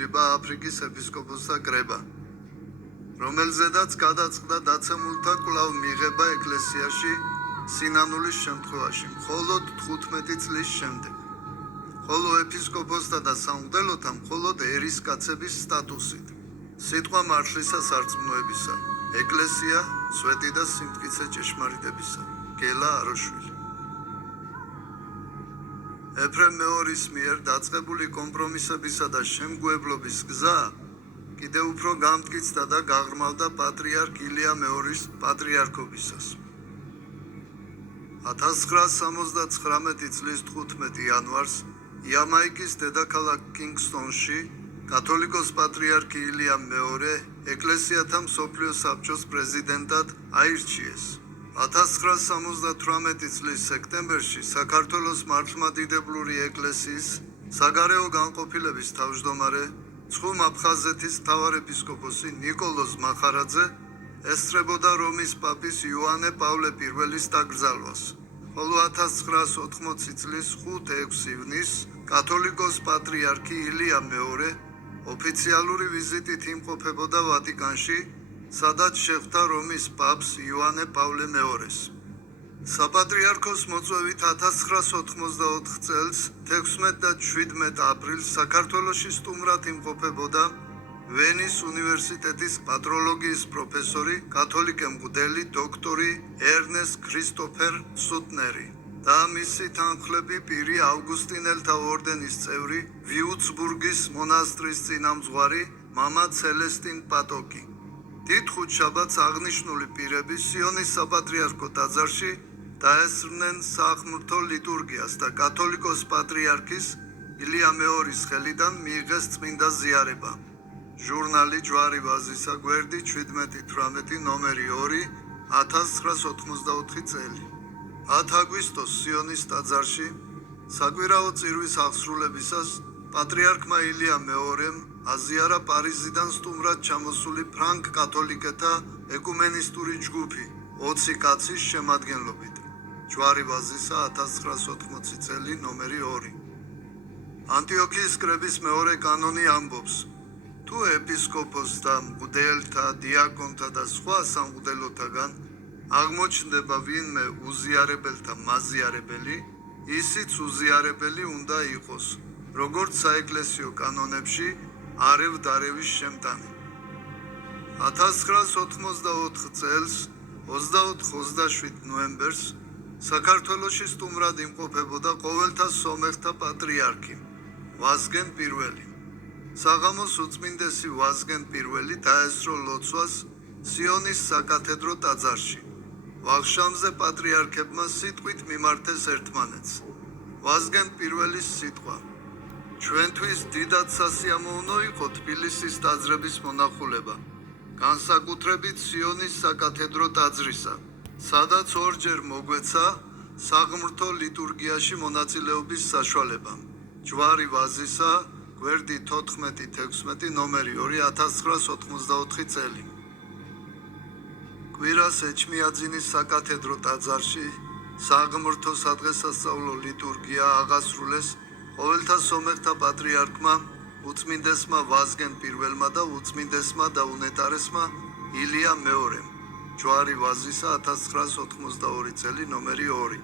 იდრება აფრიკის ეპისკოპოსთა კრება, რომელზედაც გადაწყდა დაცემულთა კვლავ მიღება ეკლესიაში სინანულის შემთხვევაში მხოლოდ 15 წლის შემდეგ, ხოლო ეპისკოპოსთა და სამღვდელოთა მხოლოდ ერისკაცების სტატუსით. სიტყვა მართლისა სარწმუნოებისა, ეკლესია, სვეტი და სიმტკიცე ჭეშმარიტებისა, გელა აროშვილი. ეფრემ მეორის მიერ დაწყებული კომპრომისებისა და შემგუებლობის გზა კიდევ უფრო გამტკიცდა და გაღრმავდა პატრიარქ ილია მეორის პატრიარქობისას. 1979 წლის 15 იანვარს იამაიკის დედაქალაქ კინგსტონში კათოლიკოს პატრიარქი ილია მეორე ეკლესიათა მსოფლიო საბჭოს პრეზიდენტად აირჩიეს. 1978 წლის სექტემბერში საქართველოს მართლმადიდებლური ეკლესიის საგარეო განყოფილების თავმჯდომარე ცხუმ აფხაზეთის მთავარეპისკოპოსი ნიკოლოზ მახარაძე ესწრებოდა რომის პაპის იოანე პავლე I-ის დაკრძალვას, ხოლო 1980 წლის 5-6 ივნისს კათოლიკოს პატრიარქი ილია მეორე ოფიციალური ვიზიტით იმყოფებოდა ვატიკანში, სადაც შეხვდა რომის პაპს იოანე პავლე II-ს. საპატრიარქოს მოწვევით 1984 წელს 16 და 17 აპრილს საქართველოში სტუმრად იმყოფებოდა ვენის უნივერსიტეტის პატროლოგიის პროფესორი, კათოლიკე მღვდელი დოქტორი ერნესტ ქრისტოფერ სუტნერი და მისი თანხლები პირი ავგუსტინელთა ორდენის წევრი, ვიუცბურგის მონასტრის წინამძღვარი მამა ცელესტინ პატოკი. დიდ ხუთშაბათს აღნიშნული პირები სიონის საპატრიარქო ტაძარში დაესწრნენ სააღმრთო ლიტურგიას და კათოლიკოს პატრიარქის ილია მეორის ხელიდან მიიღეს წმინდა ზიარება. ჟურნალი ჯვარი ვაზისა, გვერდი 17-18, ნომერი 2, 1984 წელი. 10 აგვისტოს სიონის ტაძარში საკვირაო წირვის აღსრულებისას პატრიარქმა ილია მეორემ აზიარა პარიზიდან სტუმრად ჩამოსული ფრანგ კათოლიკეთა ეკუმენისტური ჯგუფი 20 კაცის შემადგენლობით. ჯვარი ვაზისა, 1980 წელი, ნომერი 2. ანტიოქიის კრების მეორე კანონი ამბობს: თუ ეპისკოპოსთა, მღვდელთა, დიაკონთა და სხვა სამღვდელოთაგან აღმოჩნდება ვინმე უზიარებელთა მაზიარებელი, ისიც უზიარებელი უნდა იყოს, როგორც საეკლესიო კანონებში არევა-დარევის შემტანი. 1984 წელს 24-27 ნოემბერს საქართველოში სტუმრად იმყოფებოდა ყოველთა სომეხთა პატრიარქი ვაზგენ პირველი. საღამოს უწმინდესი ვაზგენ პირველი დაესწრო ლოცვას სიონის საკათედრო ტაძარში. ვახშამზე პატრიარქებმა სიტყვით მიმართეს ერთმანეთს. ვაზგენ პირველის სიტყვა: ჩვენთვის დიდად სასიამოვნო იყო თბილისის ტაძრების მონახულება, განსაკუთრებით სიონის საკათედრო ტაძრისა, სადაც ორჯერ მოგვეცა სააღმრთო ლიტურგიაში მონაწილეობის საშუალება. ჯვარი ვაზისა, გვერდი 14-16, ნომერი 2, 1984 წელი. კვირას ეჩმიაძინის საკათედრო ტაძარში სააღმრთო სადღესასწაულო ლიტურგია აღასრულეს ყოველთა სომეხთა პატრიარქმა, უწმინდესმა ვაზგენ პირველმა და უწმინდესმა და უნეტარესმა ილია მეორემ. ჯვარი ვაზისა, 1982 წელი, ნომერი 2.